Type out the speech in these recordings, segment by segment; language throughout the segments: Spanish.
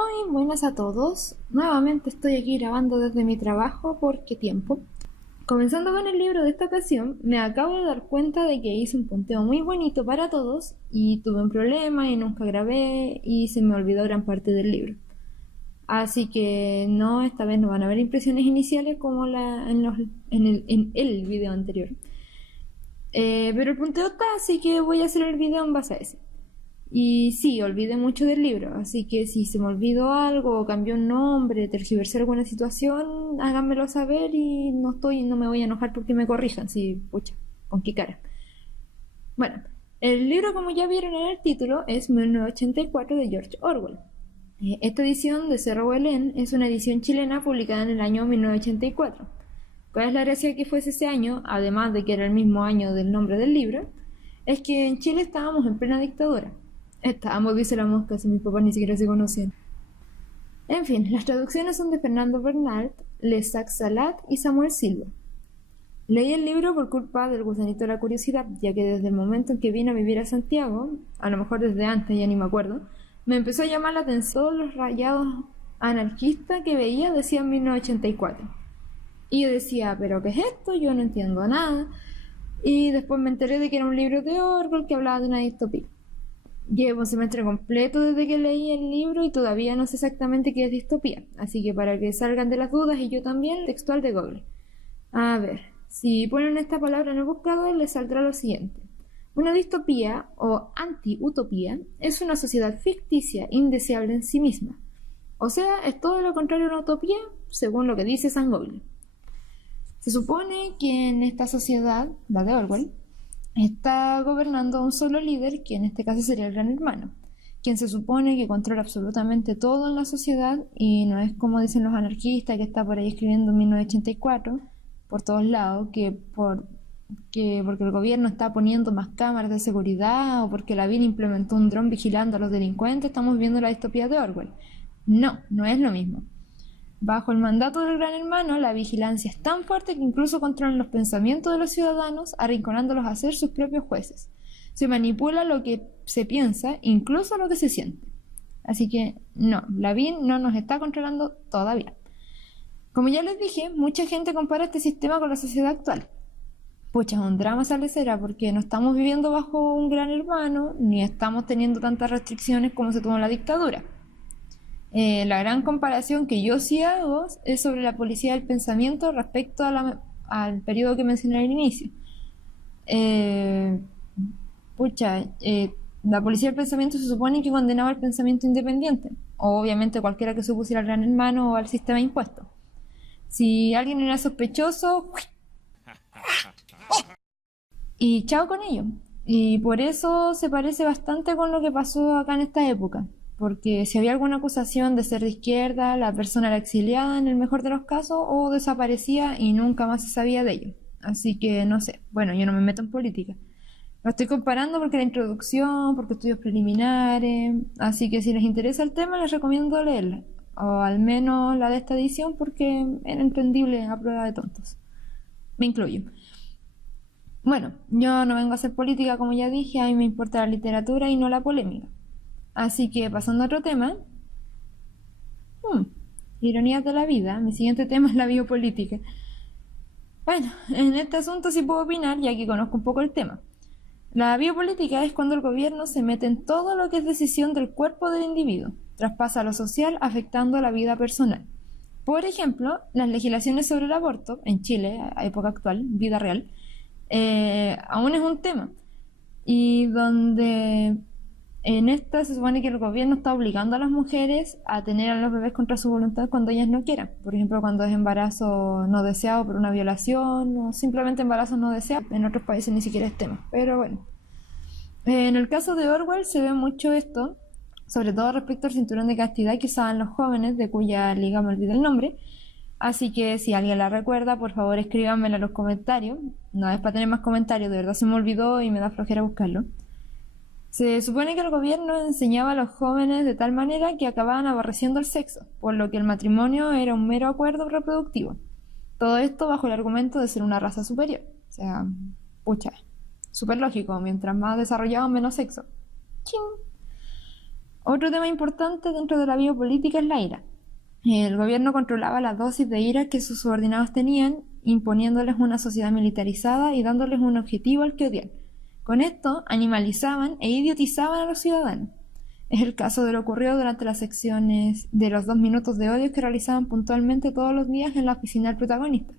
Muy buenas a todos. Nuevamente estoy aquí grabando desde mi trabajo porque tiempo. Comenzando con el libro de esta ocasión, me acabo de dar cuenta de que hice un punteo muy bonito para todos y tuve un problema y nunca grabé y se me olvidó gran parte del libro. Así que no, esta vez no van a haber impresiones iniciales como en el video anterior. Pero el punteo está, así que voy a hacer el video en base a ese. Y sí, olvidé mucho del libro, así que si se me olvidó algo, o cambió un nombre, tergiversé alguna situación, háganmelo saber y no me voy a enojar porque me corrijan, sí, pucha, con qué cara. Bueno, el libro, como ya vieron en el título, es 1984 de George Orwell. Esta edición de Cerro Belén es una edición chilena publicada en el año 1984. ¿Cuál es la gracia que fuese ese año, además de que era el mismo año del nombre del libro? Es que en Chile estábamos en plena dictadura. Estábamos, dice la mosca, si mis papás ni siquiera se conocían. En fin, las traducciones son de Fernando Bernard, Lesac Salat y Samuel Silva. Leí el libro por culpa del gusanito de la curiosidad, ya que desde el momento en que vine a vivir a Santiago, a lo mejor desde antes, ya ni me acuerdo, me empezó a llamar la atención todos los rayados anarquistas que veía decían 1984. Y yo decía, ¿pero qué es esto? Yo no entiendo nada. Y después me enteré de que era un libro de Orwell que hablaba de una distopía. Llevo un semestre completo desde que leí el libro y todavía no sé exactamente qué es distopía, así que para que salgan de las dudas y yo también, textual de Google. A ver, si ponen esta palabra en el buscador les saldrá lo siguiente. Una distopía o anti-utopía es una sociedad ficticia indeseable en sí misma. O sea, es todo lo contrario a una utopía, según lo que dice San Google. Se supone que en esta sociedad, la de Orwell, está gobernando un solo líder, que en este caso sería el Gran Hermano, quien se supone que controla absolutamente todo en la sociedad y no es como dicen los anarquistas que está por ahí escribiendo en 1984 por todos lados, porque el gobierno está poniendo más cámaras de seguridad o porque la BIN implementó un dron vigilando a los delincuentes, estamos viendo la distopía de Orwell. No, no es lo mismo. Bajo el mandato del Gran Hermano, la vigilancia es tan fuerte que incluso controlan los pensamientos de los ciudadanos, arrinconándolos a ser sus propios jueces. Se manipula lo que se piensa, incluso lo que se siente. Así que no, la BIN no nos está controlando todavía. Como ya les dije, mucha gente compara este sistema con la sociedad actual. Pucha, es un drama esa lecera porque no estamos viviendo bajo un Gran Hermano, ni estamos teniendo tantas restricciones como se tuvo en la dictadura. La gran comparación que yo sí hago es sobre la policía del pensamiento respecto al periodo que mencioné al inicio. Eh, la policía del pensamiento se supone que condenaba el pensamiento independiente, o obviamente cualquiera que se opusiera al Gran Hermano o al sistema impuesto. Si alguien era sospechoso, y chao con ello. Y por eso se parece bastante con lo que pasó acá en esta época. Porque si había alguna acusación de ser de izquierda, la persona era exiliada en el mejor de los casos o desaparecía y nunca más se sabía de ello. Así que no sé, bueno, yo no me meto en política. Lo estoy comparando porque la introducción, porque estudios preliminares, así que si les interesa el tema les recomiendo leerla, o al menos la de esta edición porque era entendible a prueba de tontos. Me incluyo. Bueno, yo no vengo a hacer política como ya dije, a mí me importa la literatura y no la polémica. Así que pasando a otro tema, ironías de la vida, mi siguiente tema es la biopolítica. Bueno, en este asunto sí puedo opinar ya que conozco un poco el tema. La biopolítica es cuando el gobierno se mete en todo lo que es decisión del cuerpo del individuo, traspasa lo social afectando la vida personal. Por ejemplo, las legislaciones sobre el aborto en Chile, a época actual, vida real, aún es un tema y donde en esta se supone que el gobierno está obligando a las mujeres a tener a los bebés contra su voluntad cuando ellas no quieran. Por ejemplo, cuando es embarazo no deseado por una violación o simplemente embarazo no deseado. En otros países ni siquiera es tema. Pero bueno. En el caso de Orwell se ve mucho esto, sobre todo respecto al cinturón de castidad que usaban los jóvenes, de cuya liga me olvidé el nombre. Así que si alguien la recuerda, por favor escríbanmela en los comentarios. No es para tener más comentarios, de verdad se me olvidó y me da flojera buscarlo. Se supone que el gobierno enseñaba a los jóvenes de tal manera que acababan aborreciendo el sexo, por lo que el matrimonio era un mero acuerdo reproductivo. Todo esto bajo el argumento de ser una raza superior. O sea, pucha, súper lógico, mientras más desarrollaban menos sexo. ¡Ching! Otro tema importante dentro de la biopolítica es la ira. El gobierno controlaba las dosis de ira que sus subordinados tenían, imponiéndoles una sociedad militarizada y dándoles un objetivo al que odiar. Con esto, animalizaban e idiotizaban a los ciudadanos. Es el caso de lo ocurrido durante las secciones de los 2 minutos de odio que realizaban puntualmente todos los días en la oficina del protagonista.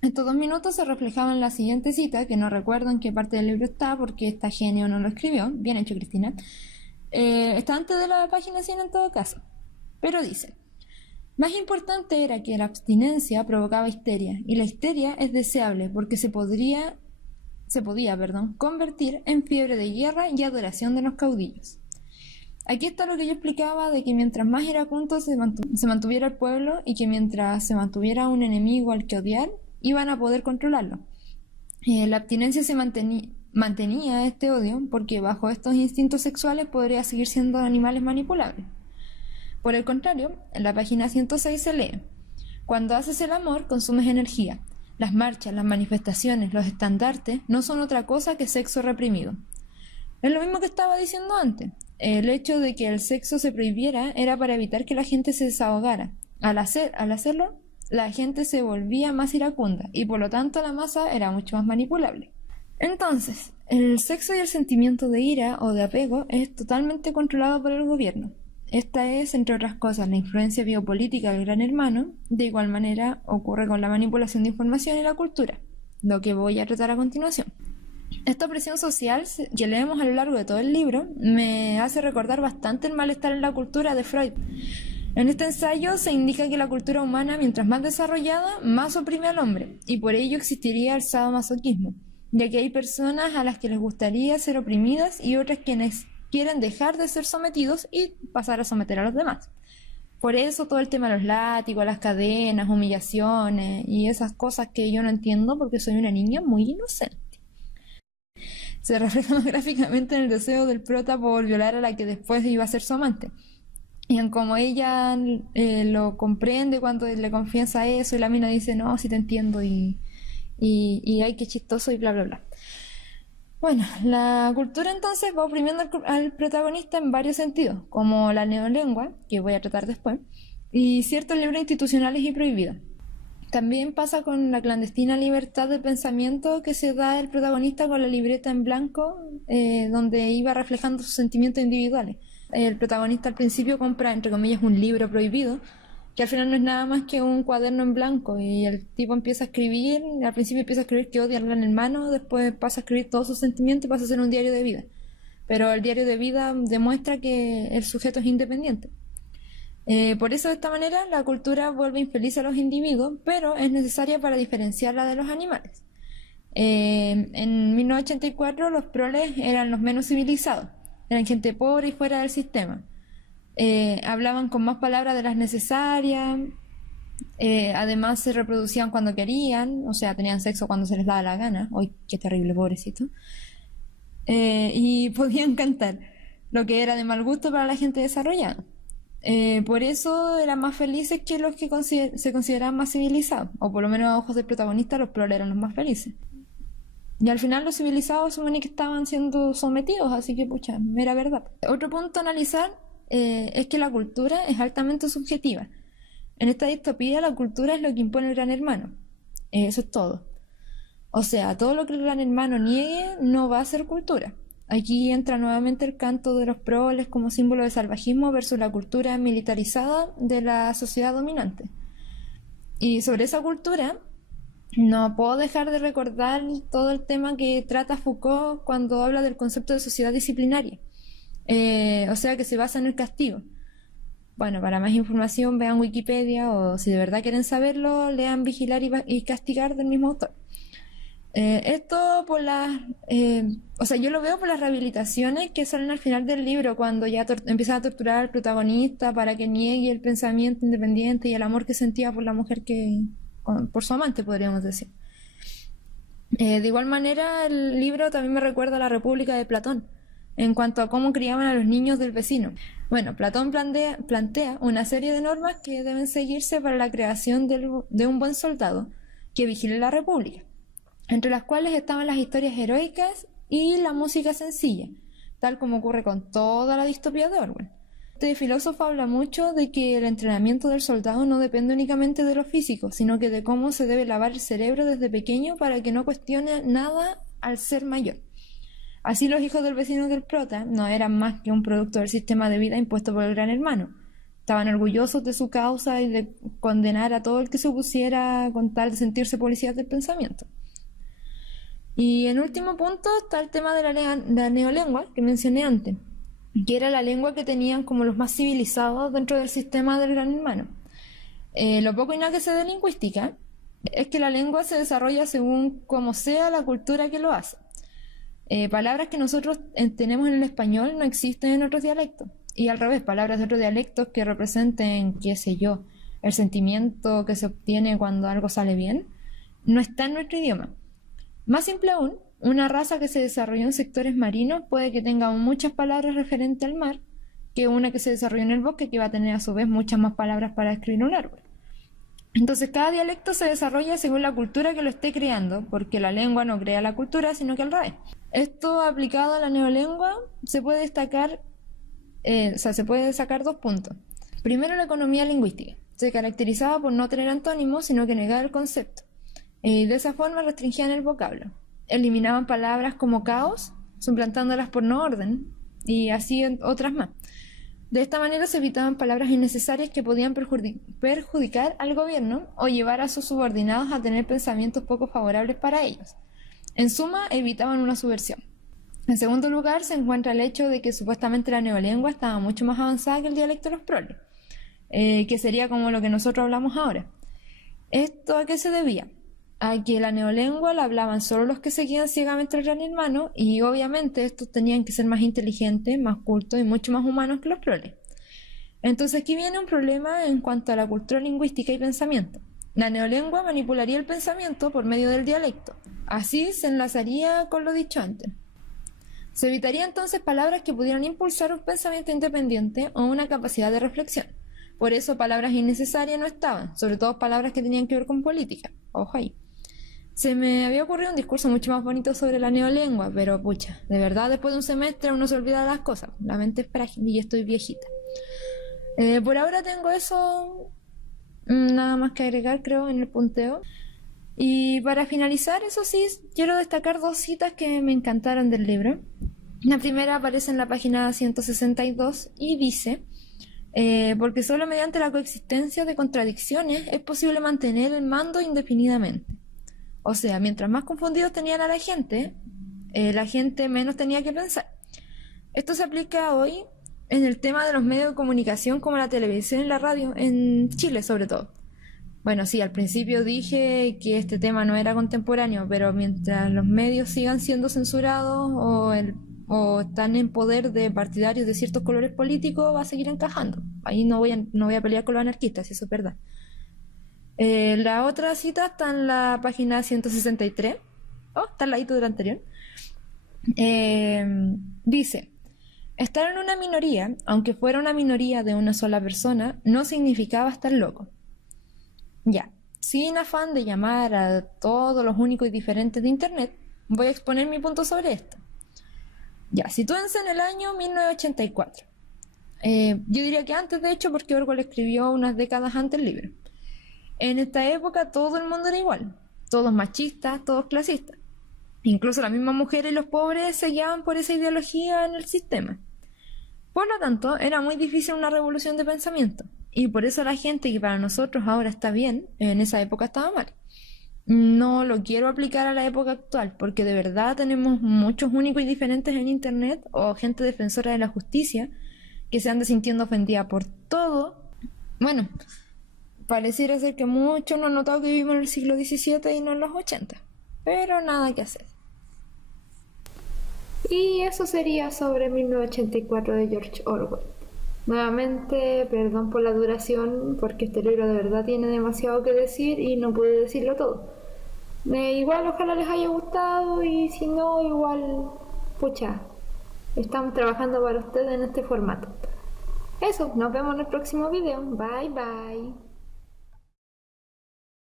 Estos 2 minutos se reflejaban en la siguiente cita, que no recuerdo en qué parte del libro está, porque esta genio no lo escribió. Bien hecho, Cristina. Está antes de la página 100 en todo caso. Pero dice: más importante era que la abstinencia provocaba histeria, y la histeria es deseable porque se podía, convertir en fiebre de guerra y adoración de los caudillos. Aquí está lo que yo explicaba de que mientras más iracundo se mantuviera el pueblo y que mientras se mantuviera un enemigo al que odiar, iban a poder controlarlo. La abstinencia se mantenía este odio porque bajo estos instintos sexuales podría seguir siendo animales manipulables. Por el contrario, en la página 106 se lee: cuando haces el amor, consumes energía. Las marchas, las manifestaciones, los estandartes no son otra cosa que sexo reprimido. Es lo mismo que estaba diciendo antes. El hecho de que el sexo se prohibiera era para evitar que la gente se desahogara. Al hacerlo, la gente se volvía más iracunda y por lo tanto la masa era mucho más manipulable. Entonces, el sexo y el sentimiento de ira o de apego es totalmente controlado por el gobierno. Esta es, entre otras cosas, la influencia biopolítica del Gran Hermano. De igual manera ocurre con la manipulación de información y la cultura, lo que voy a tratar a continuación. Esta presión social que leemos a lo largo de todo el libro me hace recordar bastante el malestar en la cultura de Freud. En este ensayo se indica que la cultura humana, mientras más desarrollada, más oprime al hombre, y por ello existiría el sadomasoquismo, ya que hay personas a las que les gustaría ser oprimidas y otras quienes quieren dejar de ser sometidos y pasar a someter a los demás. Por eso todo el tema de los látigos, las cadenas, humillaciones y esas cosas que yo no entiendo porque soy una niña muy inocente. Se refleja más gráficamente en el deseo del prota por violar a la que después iba a ser su amante. Y en cómo ella lo comprende cuando le confiesa eso y la mina dice, no, sí te entiendo y ay, qué chistoso y bla, bla, bla. Bueno, la cultura entonces va oprimiendo al protagonista en varios sentidos, como la neolengua, que voy a tratar después, y ciertos libros institucionales y prohibidos. También pasa con la clandestina libertad de pensamiento que se da el protagonista con la libreta en blanco, donde iba reflejando sus sentimientos individuales. El protagonista al principio compra, entre comillas, un libro prohibido, que al final no es nada más que un cuaderno en blanco, y el tipo empieza a escribir, al principio empieza a escribir que odia al Gran Hermano, después pasa a escribir todos sus sentimientos y pasa a hacer un diario de vida. Pero el diario de vida demuestra que el sujeto es independiente. Por eso de esta manera la cultura vuelve infeliz a los individuos, pero es necesaria para diferenciarla de los animales. En 1984 los proles eran los menos civilizados, eran gente pobre y fuera del sistema. Hablaban con más palabras de las necesarias, además se reproducían cuando querían, o sea, tenían sexo cuando se les daba la gana. ¡Ay, qué terrible, pobrecito! Y podían cantar, lo que era de mal gusto para la gente desarrollada. Por eso eran más felices que los que se consideraban más civilizados, o por lo menos a ojos del protagonista los proles eran los más felices. Y al final los civilizados suponen que estaban siendo sometidos, así que pucha, era verdad. Otro punto a analizar es que la cultura es altamente subjetiva. En esta distopía la cultura es lo que impone el Gran Hermano. Eso es todo. O sea, todo lo que el Gran Hermano niegue no va a ser cultura. Aquí entra nuevamente el canto de los proles como símbolo de salvajismo versus la cultura militarizada de la sociedad dominante. Y sobre esa cultura no puedo dejar de recordar todo el tema que trata Foucault cuando habla del concepto de sociedad disciplinaria. O sea, que se basa en el castigo. Bueno, para más información vean Wikipedia, o si de verdad quieren saberlo, lean Vigilar y Castigar del mismo autor. Esto por yo lo veo por las rehabilitaciones que salen al final del libro, cuando ya empiezan a torturar al protagonista para que niegue el pensamiento independiente y el amor que sentía por la mujer por su amante, podríamos decir. De igual manera, el libro también me recuerda a la República de Platón, en cuanto a cómo criaban a los niños del vecino. Bueno, Platón plantea una serie de normas que deben seguirse para la creación de un buen soldado que vigile la República, entre las cuales estaban las historias heroicas y la música sencilla, tal como ocurre con toda la distopía de Orwell. Este filósofo habla mucho de que el entrenamiento del soldado no depende únicamente de lo físico, sino que de cómo se debe lavar el cerebro desde pequeño para que no cuestione nada al ser mayor. Así los hijos del vecino del prota no eran más que un producto del sistema de vida impuesto por el Gran Hermano. Estaban orgullosos de su causa y de condenar a todo el que se opusiera con tal de sentirse policías del pensamiento. Y en último punto está el tema de la neolengua que mencioné antes, que era la lengua que tenían como los más civilizados dentro del sistema del Gran Hermano. Lo poco y nada que sé de lingüística es que la lengua se desarrolla según como sea la cultura que lo hace. Palabras que nosotros tenemos en el español no existen en otros dialectos. Y al revés, palabras de otros dialectos que representen, qué sé yo, el sentimiento que se obtiene cuando algo sale bien, no está en nuestro idioma. Más simple aún, una raza que se desarrolló en sectores marinos puede que tenga muchas palabras referentes al mar que una que se desarrolló en el bosque, que va a tener a su vez muchas más palabras para describir un árbol. Entonces cada dialecto se desarrolla según la cultura que lo esté creando, porque la lengua no crea la cultura, sino que al revés. Esto aplicado a la neolengua se puede sacar 2 puntos. Primero, la economía lingüística. Se caracterizaba por no tener antónimos, sino que negar el concepto. De esa forma restringían el vocablo. Eliminaban palabras como caos, suplantándolas por no orden, y así otras más. De esta manera se evitaban palabras innecesarias que podían perjudicar al gobierno o llevar a sus subordinados a tener pensamientos poco favorables para ellos. En suma, evitaban una subversión. En segundo lugar, se encuentra el hecho de que supuestamente la neolengua estaba mucho más avanzada que el dialecto de los proles, que sería como lo que nosotros hablamos ahora. ¿Esto a qué se debía? A que la neolengua la hablaban solo los que seguían ciegamente al Gran Hermano, y obviamente estos tenían que ser más inteligentes, más cultos y mucho más humanos que los proles. Entonces aquí viene un problema en cuanto a la cultura lingüística y pensamiento. La neolengua manipularía el pensamiento por medio del dialecto. Así se enlazaría con lo dicho antes. Se evitaría entonces palabras que pudieran impulsar un pensamiento independiente o una capacidad de reflexión. Por eso palabras innecesarias no estaban, sobre todo palabras que tenían que ver con política. Ojo ahí. Se me había ocurrido un discurso mucho más bonito sobre la neolengua, pero pucha, de verdad después de un semestre uno se olvida de las cosas. La mente es frágil y estoy viejita. Por ahora tengo eso, nada más que agregar, creo, en el punteo. Y para finalizar, eso sí, quiero destacar 2 citas que me encantaron del libro. La primera aparece en la página 162 y dice: porque solo mediante la coexistencia de contradicciones es posible mantener el mando indefinidamente. O sea, mientras más confundidos tenían a la gente menos tenía que pensar. Esto se aplica hoy en el tema de los medios de comunicación como la televisión y la radio, en Chile sobre todo. Bueno, sí, al principio dije que este tema no era contemporáneo, pero mientras los medios sigan siendo censurados o están en poder de partidarios de ciertos colores políticos, va a seguir encajando. Ahí no voy a pelear con los anarquistas, si eso es verdad. La otra cita está en la página 163. Está al ladito de la anterior. Dice: estar en una minoría, aunque fuera una minoría de una sola persona, no significaba estar loco. Ya, sin afán de llamar a todos los únicos y diferentes de Internet, voy a exponer mi punto sobre esto. Ya, sitúense en el año 1984. Yo diría que antes, de hecho, porque Orwell escribió unas décadas antes el libro. En esta época todo el mundo era igual, todos machistas, todos clasistas. Incluso las mismas mujeres y los pobres se guiaban por esa ideología en el sistema. Por lo tanto, era muy difícil una revolución de pensamiento. Y por eso la gente que para nosotros ahora está bien, en esa época estaba mal. No lo quiero aplicar a la época actual, porque de verdad tenemos muchos únicos y diferentes en Internet, o gente defensora de la justicia, que se anda sintiendo ofendida por todo. Bueno, pareciera ser que muchos no han notado que vivimos en el siglo XVII y no en los 80, pero nada que hacer. Y eso sería sobre 1984 de George Orwell. Nuevamente, perdón por la duración, porque este libro de verdad tiene demasiado que decir y no pude decirlo todo. Igual ojalá les haya gustado, y si no, igual, pucha, estamos trabajando para ustedes en este formato. Eso, nos vemos en el próximo video. Bye bye.